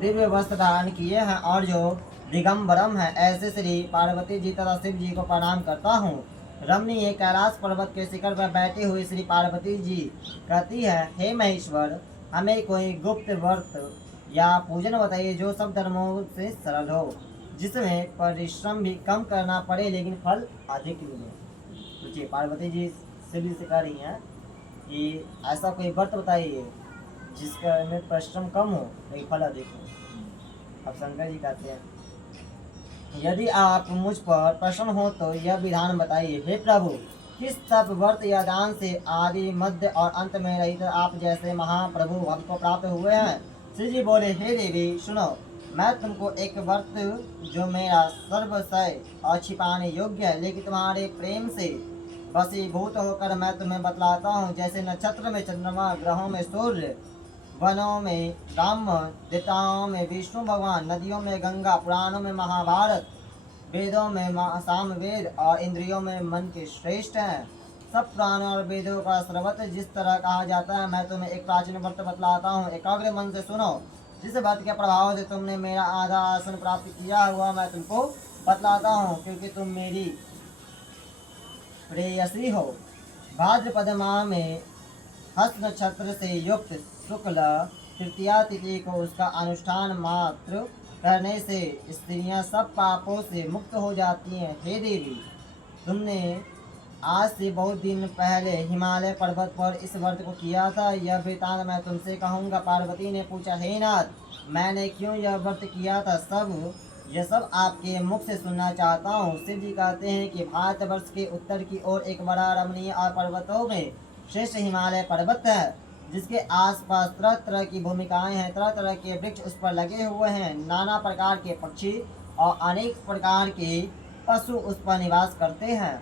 दिव्य वस्त्र धारण किए हैं और जो दिगंबरम है, ऐसे श्री पार्वती जी तथा शिव जी को प्रणाम करता हूँ। रमणीय कैलाश पर्वत के शिखर पर बैठी हुई श्री पार्वती जी कहती है, हे महेश्वर, हमें कोई गुप्त व्रत या पूजन बताइए जो सब धर्मों से सरल हो, जिसमें परिश्रम भी कम करना पड़े लेकिन फल अधिक मिले। सोचिए, पार्वती जी शिव जी से कह रही हैं कि ऐसा कोई व्रत बताइए जिसका में परिश्रम कम हो लेकिन फल अधिक हो। अब शंकर जी कहते हैं, यदि आप मुझ पर प्रसन्न हो तो यह विधान बताइए। हे प्रभु, किस तप व्रत या दान से आदि मध्य और अंत में रहित आप जैसे महाप्रभु हमको प्राप्त हुए हैं? श्री जी बोले, हे देवी सुनो, मैं तुमको एक व्रत जो मेरा सर्वशय और छिपाने योग्य है लेकिन तुम्हारे प्रेम से वशीभूत होकर मैं तुम्हें बतलाता हूँ। जैसे नक्षत्र में चंद्रमा, ग्रहों में सूर्य, वनों में राम, देवताओं में विष्णु भगवान, नदियों में गंगा, पुराणों में महाभारत, वेदों में सामवेद और इंद्रियों में मन के श्रेष्ठ हैं। सब पुराणों और वेदों का सर्वत्र जिस तरह कहा जाता है, मैं तुम्हें एक प्राचीन व्रत बतलाता हूँ। एकाग्र मन से सुनो। जिस व्रत के प्रभाव से तुमने मेरा आधा आसन प्राप्त किया हुआ मैं तुमको बतलाता हूँ, क्योंकि तुम मेरी प्रेयसी हो। भाद्रपद माह में हस्त नक्षत्र से युक्त शुक्ल तृतीया तिथि को उसका अनुष्ठान मात्र करने से स्त्रियां सब पापों से मुक्त हो जाती हैं। हे देवी, तुमने आज से बहुत दिन पहले हिमालय पर्वत पर इस व्रत को किया था, यह वृतांत मैं तुमसे कहूँगा। पार्वती ने पूछा, हे नाथ, मैंने क्यों यह व्रत किया था, यह सब आपके मुख से सुनना चाहता हूँ। शिव जी कहते हैं कि भारतवर्ष के उत्तर की ओर एक बड़ा रमणीय और पर्वतों में श्रेष्ठ हिमालय पर्वत है, जिसके आसपास तरह तरह की भूमिकाएं हैं। तरह तरह के वृक्ष उस पर लगे हुए हैं। नाना प्रकार के पक्षी और अनेक प्रकार के पशु उस पर निवास करते हैं।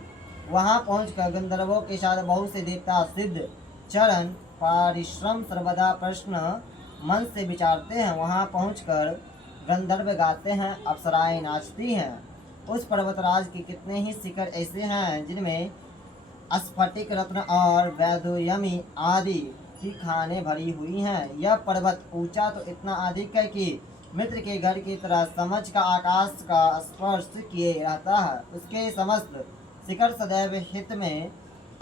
वहां पहुंचकर गंधर्वों के साथ बहुत से देवता सिद्ध चरण परिश्रम सर्वदा प्रश्न मन से विचारते हैं। वहां पहुंचकर गंधर्व गाते हैं, अप्सराएं नाचती हैं। उस पर्वतराज के कितने ही शिखर ऐसे हैं जिनमें स्फटिक रत्न और वैदुर्यमी आदि की खाने भरी हुई हैं। यह पर्वत ऊंचा तो इतना अधिक है कि मित्र के घर की तरह समझ का आकाश का स्पर्श किए रहता है। उसके समस्त शिखर सदैव हित में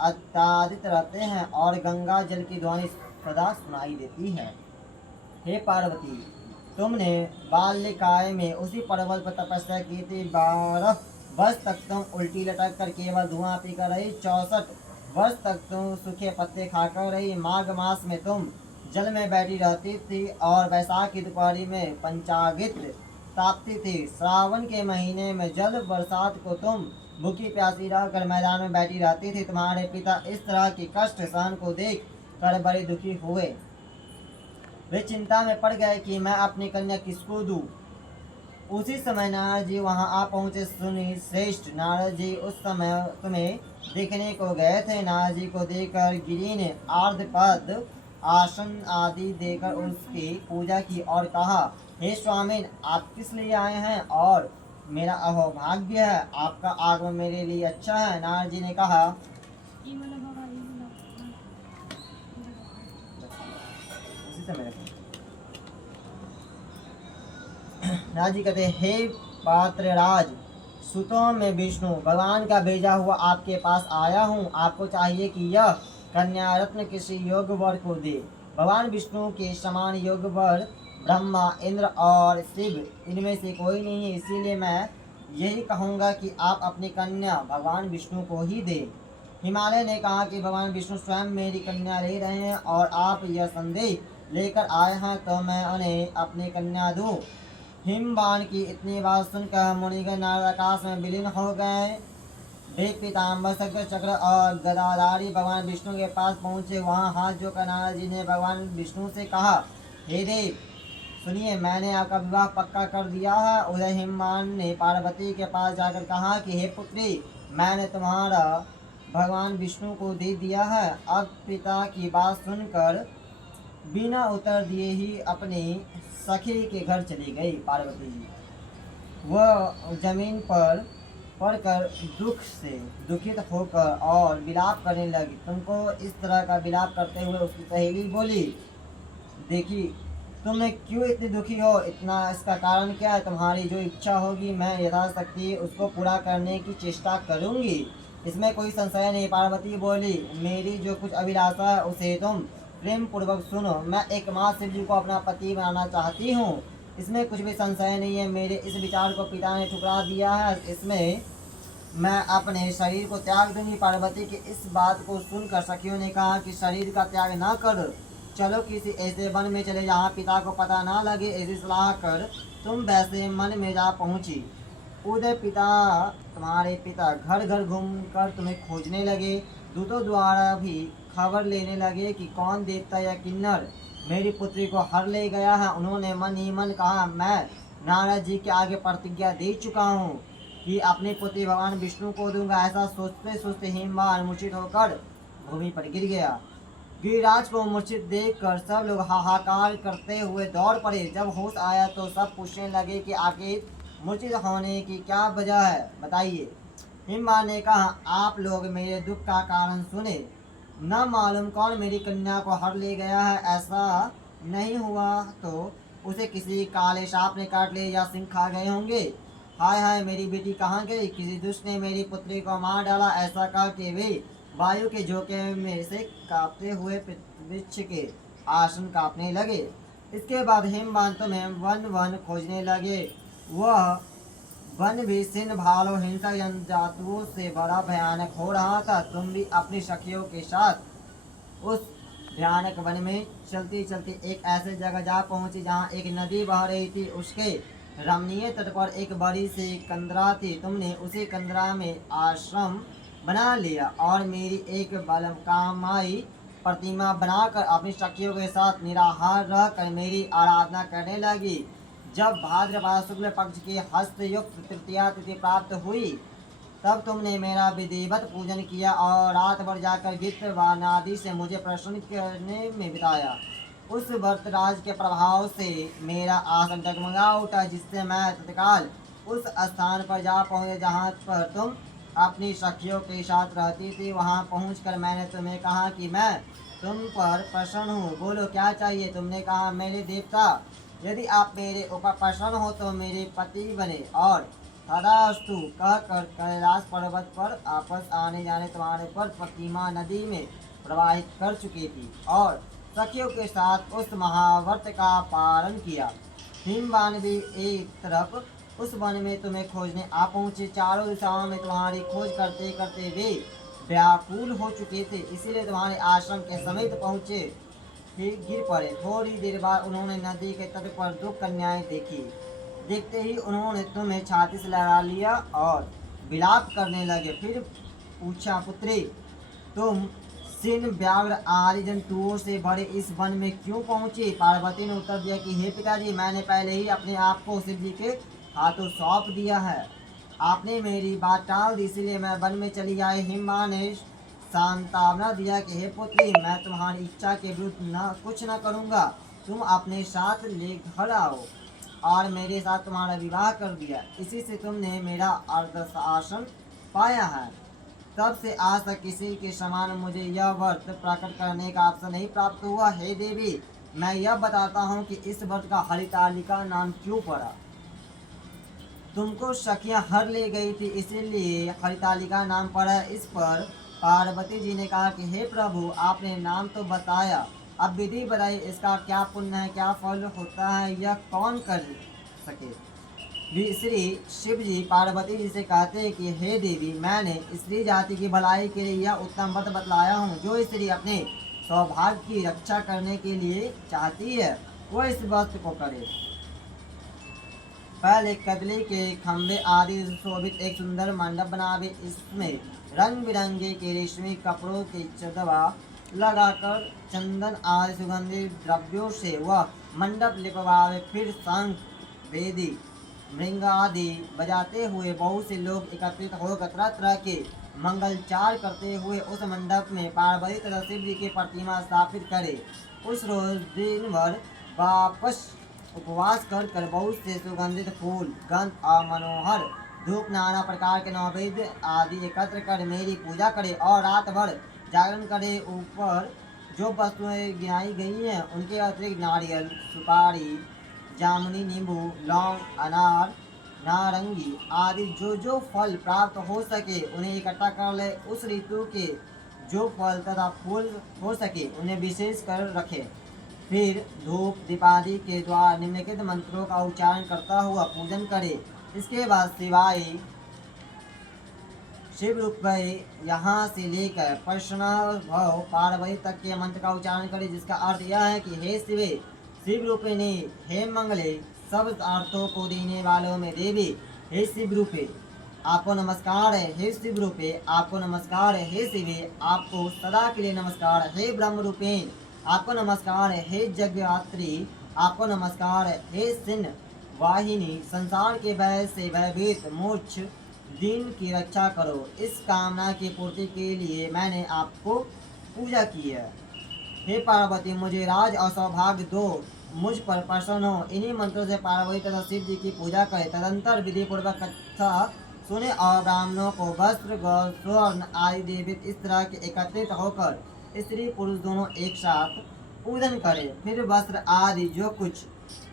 आच्छादित रहते हैं और गंगा जल की ध्वनि सदा सुनाई देती है। हे पार्वती, तुमने बाल्यकाल में उसी पर्वत पर तपस्या की थी। 12 वर्ष तक तुम उल्टी लटक कर केवल धुआं पीकर रही। 64 वर्ष तक तुम सूखे पत्ते खाकर रही। माघ मास में तुम जल में बैठी रहती थी और वैशाख की दोपहरी में पंचागित तापती थी। श्रावण के महीने में जल बरसात को तुम भूखी प्यासी रहकर मैदान में बैठी रहती थी। तुम्हारे पिता इस तरह की कष्ट सहन को देख कर बड़े दुखी हुए। वे चिंता में पड़ गए कि मैं अपनी कन्या किसको दूं। उसी समय नारद जी वहां आ पहुंचे। सुनी श्रेष्ठ, नारद जी उस समय तुम्हें देखने को गए थे। नारद जी को देखकर गिरी ने आर्धपद आसन आदि देकर उसकी पूजा की और कहा, हे स्वामिन, आप किस लिए आए हैं और मेरा अहोभाग्य है, आपका आगमन मेरे लिए अच्छा है। नारद जी ने कहा, उसी समय नारद जी कहते, हे पात्रराज, सुतों में विष्णु भगवान का भेजा हुआ आपके पास आया हूँ। आपको चाहिए कि यह कन्या रत्न किसी योग वर को दे। भगवान विष्णु के समान योग वर ब्रह्मा, इंद्र और शिव इनमें से कोई नहीं है। इसीलिए मैं यही कहूँगा कि आप अपनी कन्या भगवान विष्णु को ही दें। हिमालय ने कहा कि भगवान विष्णु स्वयं मेरी कन्या ले रहे हैं और आप यह संदेह लेकर आए हैं तो मैं उन्हें अपनी कन्या दूँ। हिमबान की इतनी बात सुनकर मुनिगण नारद आकाश में विलीन हो गए। वे पीताम्बर चक्र और गदाधारी भगवान विष्णु के पास पहुँचे। वहाँ हाथ जोड़कर नारद जी ने भगवान विष्णु से कहा, हे देव सुनिए, मैंने आपका विवाह पक्का कर दिया है। उधर हिमबान ने पार्वती के पास जाकर कहा कि हे पुत्री, मैंने तुम्हारा भगवान विष्णु को दे दिया है। अब पिता की बात सुनकर बिना उत्तर दिए ही अपनी सखी के घर चली गई। पार्वती जी वह जमीन पर पड़कर दुख से दुखित होकर और विलाप करने लगी। तुमको इस तरह का विलाप करते हुए उसकी सहेली बोली, देखी तुम क्यों इतनी दुखी हो? इतना इसका कारण क्या है? तुम्हारी जो इच्छा होगी मैं यथाशक्ति उसको पूरा करने की चेष्टा करूंगी। इसमें कोई संशय नहीं। पार्वती बोली, मेरी जो कुछ अभिलाषा है उसे तुम प्रेम पूर्वक सुनो। मैं एकमात्र शिव जी को अपना पति बनाना चाहती हूँ, इसमें कुछ भी संशय नहीं है। मेरे इस विचार को पिता ने ठुकरा दिया है, इसमें मैं अपने शरीर को त्याग दूंगी। पार्वती की इस बात को सुनकर सखियों ने कहा कि शरीर का त्याग ना कर, चलो किसी ऐसे वन में चले जहाँ पिता को पता ना लगे। ऐसी सलाह कर तुम वैसे मन में जा पहुँची। उदय पिता तुम्हारे पिता घर घर घूमकर तुम्हें खोजने लगे। दूतों द्वारा भी खबर लेने लगे कि कौन देवता या किन्नर मेरी पुत्री को हर ले गया है। उन्होंने मन ही मन कहा, मैं नारद जी के आगे प्रतिज्ञा दे चुका हूँ कि अपने पुत्री भगवान विष्णु को दूंगा। ऐसा सोचते सोचते हिमवान मूर्छित होकर भूमि पर गिर गया। गिरिराज को मूर्छित देखकर सब लोग हाहाकार करते हुए दौड़ पड़े। जब होश आया तो सब पूछने लगे कि आखिर मूर्छित होने की क्या वजह है, बताइए। हिमवान ने कहा, आप लोग मेरे दुख का कारण सुने। न मालूम कौन मेरी कन्या को हर ले गया है। ऐसा नहीं हुआ तो उसे किसी काले सांप ने काट लिया या सिंह खा गए होंगे। हाय हाय, मेरी बेटी कहाँ गई? किसी दुष्ट ने मेरी पुत्री को मार डाला। ऐसा कह के वे वायु के झोंके में से कांपते हुए वृक्ष के आसन कांपने लगे। इसके बाद हिमवान तुम्हें वन वन खोजने लगे। वह वन भी सिंह भालू हिंसक जंतुओं से बड़ा भयानक हो रहा था। तुम भी अपनी सखियों के साथ उस भयानक वन में चलती चलती एक ऐसे जगह जा पहुंची जहां एक नदी बह रही थी। उसके रमणीय तट पर एक बड़ी सी कंदरा थी। तुमने उसी कंदरा में आश्रम बना लिया और मेरी एक बलकामाई प्रतिमा बनाकर अपनी सखियों के साथ निराहार रहकर मेरी आराधना करने लगी। जब भाद्रपद शुक्ल पक्ष की हस्तयुक्त तृतीया तिथि प्राप्त हुई तब तुमने मेरा विधिवत पूजन किया और रात भर जाकर गीत व नादी से मुझे प्रसन्न करने में बिताया। उस व्रतराज के प्रभाव से मेरा आसन डगमगा उठा, जिससे मैं तत्काल उस स्थान पर जा पहुँचे जहाँ पर तुम अपनी सखियों के साथ रहती थी। वहाँ पहुँचकर मैंने तुम्हें कहा कि मैं तुम पर प्रसन्न हूँ, बोलो क्या चाहिए। तुमने कहा, मेरे देवता, यदि आप मेरे ऊपर प्रसन्न हो तो मेरे पति बने। और तदास्तु कहकर कैलाश पर्वत पर आपस आने जाने तुम्हारे पर प्रतिमा नदी में प्रवाहित कर चुकी थी और सखियों के साथ उस महाव्रत का पालन किया। हिमवान भी एक तरफ उस वन में तुम्हें खोजने आ पहुँचे। चारों दिशाओं में तुम्हारी खोज करते करते वे व्याकुल हो चुके थे, इसीलिए तुम्हारे आश्रम के समीप पहुँचे ही गिर पड़े। थोड़ी देर बाद उन्होंने नदी के तट पर दो कन्याएं देखी। देखते ही उन्होंने तुम्हें छाती से लगा लिया और विलाप करने लगे। फिर पूछा, पुत्री, तुम सिंह व्याघ्र आदि जंतुओं से भरे इस वन में क्यों पहुंची? पार्वती ने उत्तर दिया कि हे पिताजी, मैंने पहले ही अपने आप को शिव जी के हाथों सौंप दिया है। आपने मेरी बात टाल दी, इसलिए मैं वन में चली आई। हिमवान ने सांत्वना दिया कि हे पुत्री, मैं तुम्हारी इच्छा के विरुद्ध न कुछ न करूँगा। तुम अपने साथ ले घर आओ और मेरे साथ तुम्हारा विवाह कर दिया। इसी से तुमने मेरा अर्धशासन पाया है। तब से आज तक किसी के समान मुझे यह व्रत प्रकट करने का अवसर नहीं प्राप्त हुआ। हे देवी, मैं यह बताता हूँ कि इस व्रत का हरितालिका नाम क्यों पड़ा। तुमको सखियां हर ले गई थी, इसीलिए हरितालिका नाम पड़ा। इस पर पार्वती जी ने कहा कि हे प्रभु, आपने नाम तो बताया, अब विधि बताइए, इसका क्या पुण्य है, क्या फल होता है, यह कौन कर सके। श्री शिव जी पार्वती जी से कहते हैं कि हे देवी, मैंने स्त्री जाति की भलाई के लिए यह उत्तम व्रत बतलाया हूँ। जो स्त्री अपने सौभाग्य की रक्षा करने के लिए चाहती है वह इस व्रत को करे। पहले कदली के खंभे आदि शोभित एक सुंदर मंडप बनावे। इसमें रंग बिरंगे के रेशमी कपड़ों की चदवा लगाकर चंदन आदि सुगंधित द्रव्यों से वह मंडप लिपवावे। फिर शंख, वेदी, मृंग आदि बजाते हुए बहुत से लोग एकत्रित होकर तरह तरह के मंगलचार करते हुए उस मंडप में पार्वती तथा शिव जी की प्रतिमा स्थापित करे। उस रोज दिन भर वापस उपवास कर कर बहुत से सुगंधित फूल, गंध और मनोहर धूप, नाना प्रकार के नैवेद्य आदि एकत्र कर मेरी पूजा करे और रात भर जागरण करे। ऊपर जो वस्तुएं गिनाई गई हैं उनके अतिरिक्त नारियल, सुपारी, जामुनी, नींबू, लौंग, अनार, नारंगी आदि जो फल प्राप्त हो सके उन्हें इकट्ठा कर ले। उस ऋतु के जो फल तथा फूल हो सके उन्हें विशेष कर रखे। फिर धूप दीपादि के द्वारा निम्नलिखित मंत्रों का उच्चारण करता हुआ पूजन करे। इसके बाद सिवाय शिव रूप में यहाँ से लेकर प्रश्नभव पार्वती तक के मंत्र का उच्चारण करे, जिसका अर्थ यह है कि हे शिवे, शिव रूपिणी, हे मंगले, सब अर्थों को देने वालों में देवी, हे शिव रूपे आपको नमस्कार है। हे शिव रूपे आपको नमस्कार है। हे शिवे आपको सदा के लिए नमस्कार है। हे ब्रह्म रूपेण आपको नमस्कार है। हे जगदात्री आपको नमस्कार है। हे सिंह वाहिनी संसार के भय से भयभीत मोक्ष दिन की रक्षा करो। इस कामना की पूर्ति के लिए मैंने आपको पूजा की है। हे पार्वती, मुझे राज और सौभाग्य दो, मुझ पर प्रसन्न हो। इन्हीं मंत्रों से पार्वती तथा शिव जी की पूजा करें। तदंतर विधि पूर्वक कथा सुने और ब्राह्मणों को वस्त्र, गौ, स्वर्ण आदि देवित इस तरह के एकत्रित होकर स्त्री पुरुष दोनों एक साथ पूजन करें। फिर वस्त्र आदि जो कुछ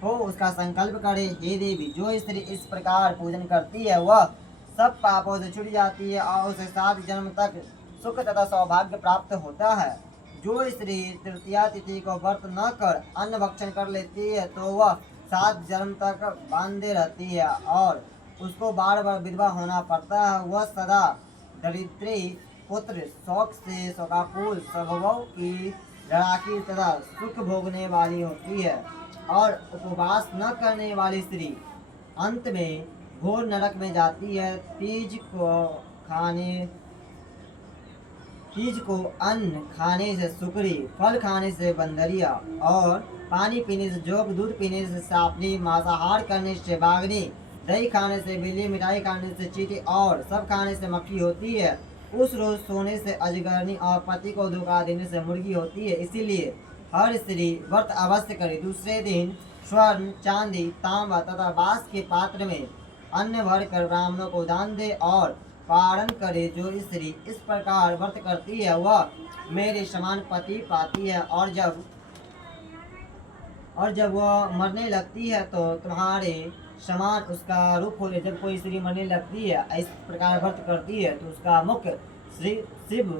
हो उसका संकल्प करे। हे देवी, जो स्त्री इस प्रकार पूजन करती है वह सब पापों से छूट जाती है और उसे 7 जन्म तक सुख तथा सौभाग्य प्राप्त होता है। जो स्त्री तृतीया तिथि को व्रत न कर अन्न भक्षण कर लेती है तो वह 7 जन्म तक बांधे रहती है और उसको बार बार विधवा होना पड़ता है। वह सदा दरिद्री पुत्र, शौक से शोकाकुल स्वभाव की लड़ाकी तथा सुख भोगने वाली होती है और उपवास न करने वाली स्त्री अंत में घोर नरक में जाती है। तीज को अन्न खाने से सुकरी, फल खाने से बंदरिया और पानी पीने से जोग, दूध पीने से सांपनी, मांसाहार करने से बाघनी, दही खाने से बिल्ली, मिठाई खाने से चींटी और सब खाने से मक्खी होती है। उस रोज सोने से अजगरनी और पति को धोखा देने से मुर्गी होती है। इसीलिए हर स्त्री व्रत अवश्य करे। दूसरे दिन स्वर्ण, चांदी, तांबा तथा बांस के पात्र में अन्न भर कर ब्राह्मणों को दान दे और पारण करे। जो स्त्री इस प्रकार व्रत करती है वह मेरे समान पति पाती है और जब वह मरने लगती है तो तुम्हारे समान उसका रूप हो। जब कोई स्त्री मरने लगती है इस प्रकार व्रत करती है तो उसका मुख श्री शिव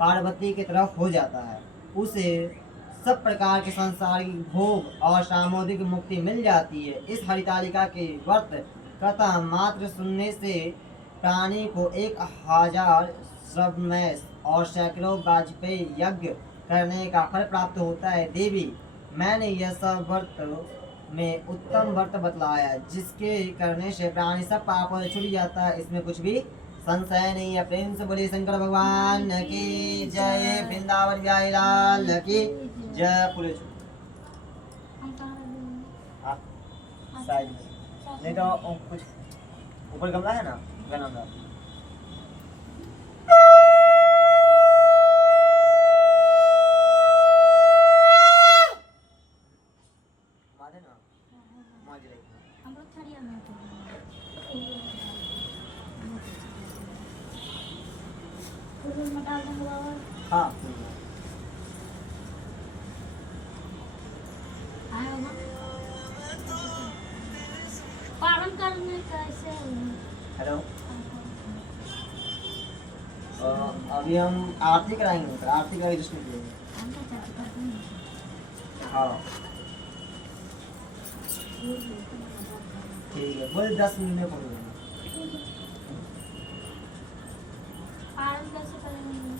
पार्वती की तरफ हो जाता है। उसे सब प्रकार के सांसारिक भोग और सामोदिक मुक्ति मिल जाती है। इस हरितालिका के व्रत कथा मात्र सुनने से प्राणी को 1000 श्रवमेश और सैकड़ों वाजपेयी यज्ञ करने का फल प्राप्त होता है। देवी, मैंने यह सब व्रत में उत्तम व्रत बतलाया जिसके करने से प्राणी सब पापों से छूट जाता है। इसमें कुछ भी संशय नहीं है। प्रेम से बोले शंकर भगवान की जय, वृंदावन बिहारी लाल की जय। पूरे साइड में नहीं तो कुछ ऊपर गमला है ना, गमला हाँ पारण करने कैसे? हेलो, अभी हम आरती कराएंगे, तो आरती का रजिस्टर करेंगे। हाँ ठीक है, बोले 10 मिनट में पहुँच जाएंगे। पारण कैसे करेंगे?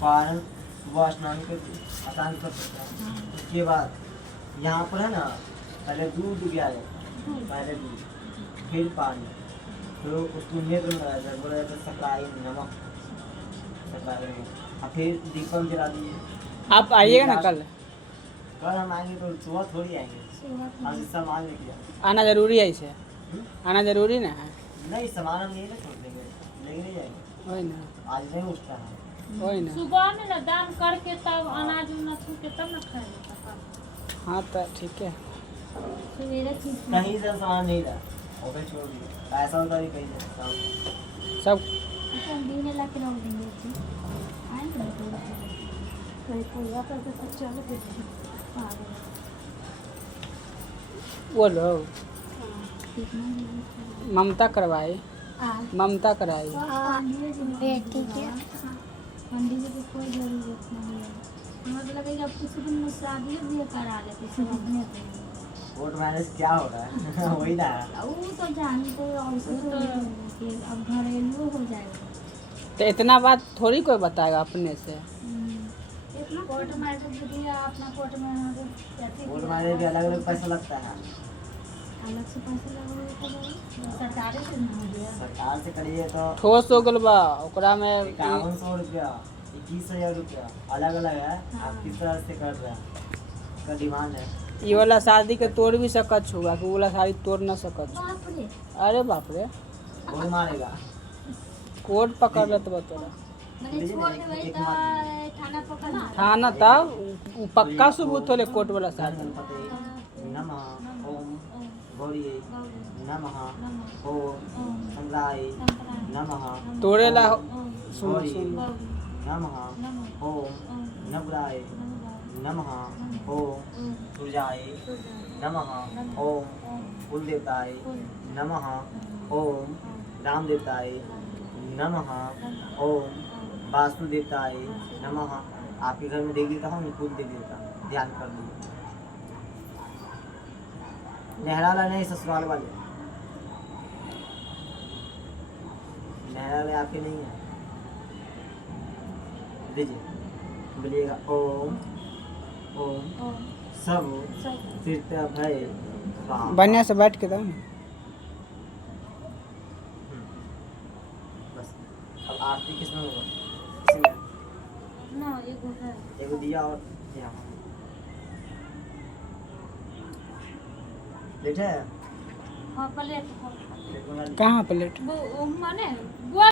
पारण सुबह स्नान करके आसान कर सकते हैं। उसके बाद यहाँ पर है ना, पहले दूध गया है, पहले दूध फिर पानी, फिर उसको नेत्र में लगाया जाए, बोला जाता है सकाई नमक, और फिर दीपक जला दिए। आप आइएगा ना कल? कल हम आएंगे तो सुबह थोड़ी आएंगे, आज सामान लेके जाएंगे। आना जरूरी है इसे, आना जरूरी ना है। नहीं, सामान हम नहीं ना छोड़ देंगे, लेके नहीं जाएंगे। वही ना, आज नहीं उठता है, वही ना। सुबह में ना दान करके तब अनाज उनाज छू के तब ना खाएंगे। हाँ तो ठीक है। सवेरे कहीं से सामान नहीं लाया, और फिर छोड़ दिया। ऐसा होता है कहीं से सब दीने ला के रख देंगे। आएंगे वो लोग ममता करवाई, ममता कराई। बेटी के पंडित जी की कोई जरूरत नहीं है। मतलब कि अब कुछ दिन में शादी भी करा लेते सब अपने अपने। कोर्ट मैरिज क्या हो रहा है वही ना। वो तो जानते हो और से तो कि अब घरेलू हो जाएगा। तो इतना बात थोड़ी कोई बताएगा अपने से। इतना कोर्ट मैरिज दिया अपना कोर्ट में कोर्ट मैरिज भी अलग अलग पैसा लगता है। अलग से पैसे लगे तो सरकारी से नहीं दिया। सरकार से करिए तो ठोस हो गल बा ओकरा में 5100 रुपया 21,000 रुपया अलग अलग है। आप किस तरह से कर रहे हैं का डिमांड है। ये वाला शादी के तोड़ भी सकत छुआ कि वो वाला शादी तोड़ ना सकत छु। बाप रे अरे बाप रे, कौन मारेगा। कोर्ट पकड़ रहे तो तोरा मैंने छोड़ देबै त थाना पकड़ना। थाना था उ पक्का सबूत होले कोर्ट वाला शादी। गणपति नमः ओम गौरी नमः ओम संग्राय नमः तोड़े ला सुन गौरी सुन नमः ओम नवराय नमः ओम सूर्याय नमः ओम कुल देवताय नमः ओम राम देवताय नमः ओम वास्तु देवताय नमः। आपके घर में देख देता हूँ कुल देख देता ध्यान कर लीजिए। नेहराला नहीं ससुराल वाले नेहराले आपके नहीं है। दीजिए बोलिएगा ओम ओम सब तीर्थ भय स्वाहा। बढ़िया से बैठ के दो ना। बस अब आरती किसमें होगा इसमें ना एगो है। एगो दिया और यहाँ बैठे हां प्लेट प्लेट मंगा लीजिए। कहाँ प्लेट? वो माने